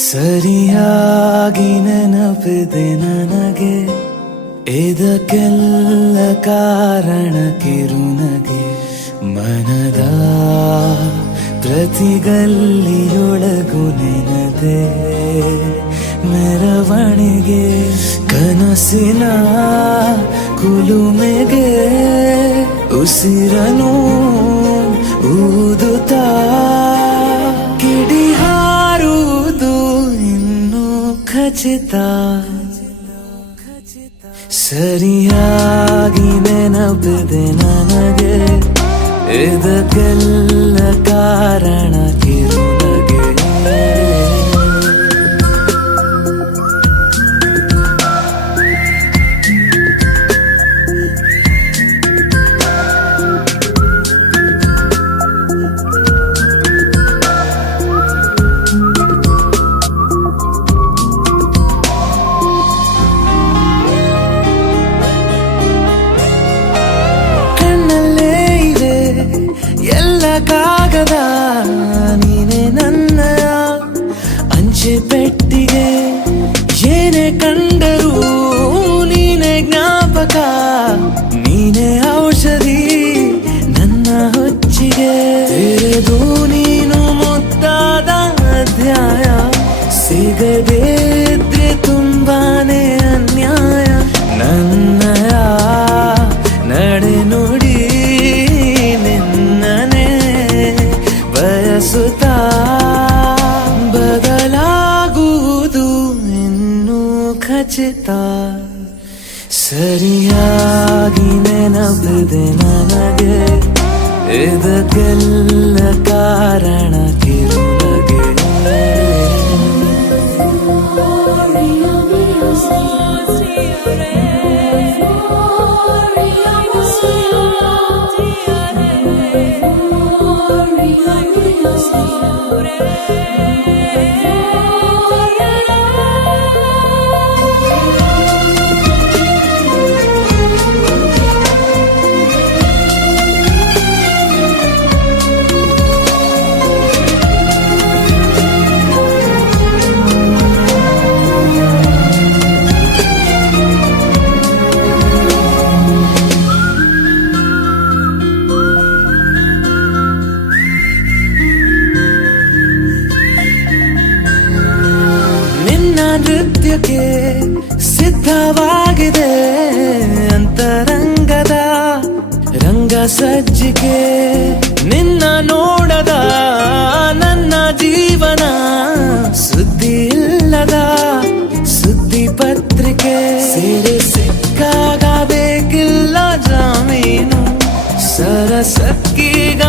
ಸರಿಯಾಗಿ ನೆನಪಿದೆ ನನಗೆ, ಇದಕ್ಕೆಲ್ಲ ಕಾರಣ ಕಿರುನಗೆ. ಮನದ ಪ್ರತಿಗಲ್ಲಿಯೊಳಗು ನೆನದೆ ಮೆರವಣಿಗೆ. ಕನಸಿನ ಕುಲುಮೆಗೆ ಉಸಿರನು ಊದುತ್ತಾ ಕಿಡಿ ಹಾರುವುದು ಇನ್ನೂ ಖಚಿತ. ಸರಿಯಾಗಿ ನೆನಪಿದೆ ನನಗೆ, ಇದಕ್ಕೆಲ್ಲ ಕಾರಣ ಕಿರುನಗೆ. ಕಾಗದ ನೀನೆ ನನ್ನಯ ಅಂಚೆ ಪೆಟ್ಟಿಗೆ, ಏನೇ ಕಂಡರೂ ನೀನೆ ಜ್ಞಾಪಕ. ನೀನೆ ಔಷಧಿ ನನ್ನ ಹುಚ್ಚಿಗೆ, ತೆರೆದು ನೀನು ಮುದ್ದಾದ ಅಧ್ಯಾಯ. ಸಿಗದೇ ಇದ್ರೆ ತುಂಬಾನೇ ಅನ್ಯಾಯ. ನನ್ನಯ ನಡೆ ನುಡಿ ಬಯಸುತ್ತಾ ಬದಲಾಗುವುದು ಇನ್ನೂ ಖಚಿತ. ಸರಿಯಾಗಿ ನೆನಪಿದೆ ನನಗೆ, ಇದಕ್ಕೆಲ್ಲ ಕಾರಣ ಕಿರುನಗೆ. ನೃತ್ಯಕ್ಕೆ ಸಿದ್ಧವಾಗಿದೆ ಅಂತರಂಗದ ರಂಗ ಸಜ್ಜಿಕೆ. ನಿನ್ನ ನೋಡದ ನನ್ನ ಜೀವನ ಸುದ್ದಿ ಇಲ್ಲದ ಸುದ್ದಿ ಪತ್ರಿಕೆ. ಸೇರೆ ಸಿಕ್ಕಾಗ ಬೇಕಿಲ್ಲ ಜಾಮೀನು, ಸರಸಕ್ಕೀಗ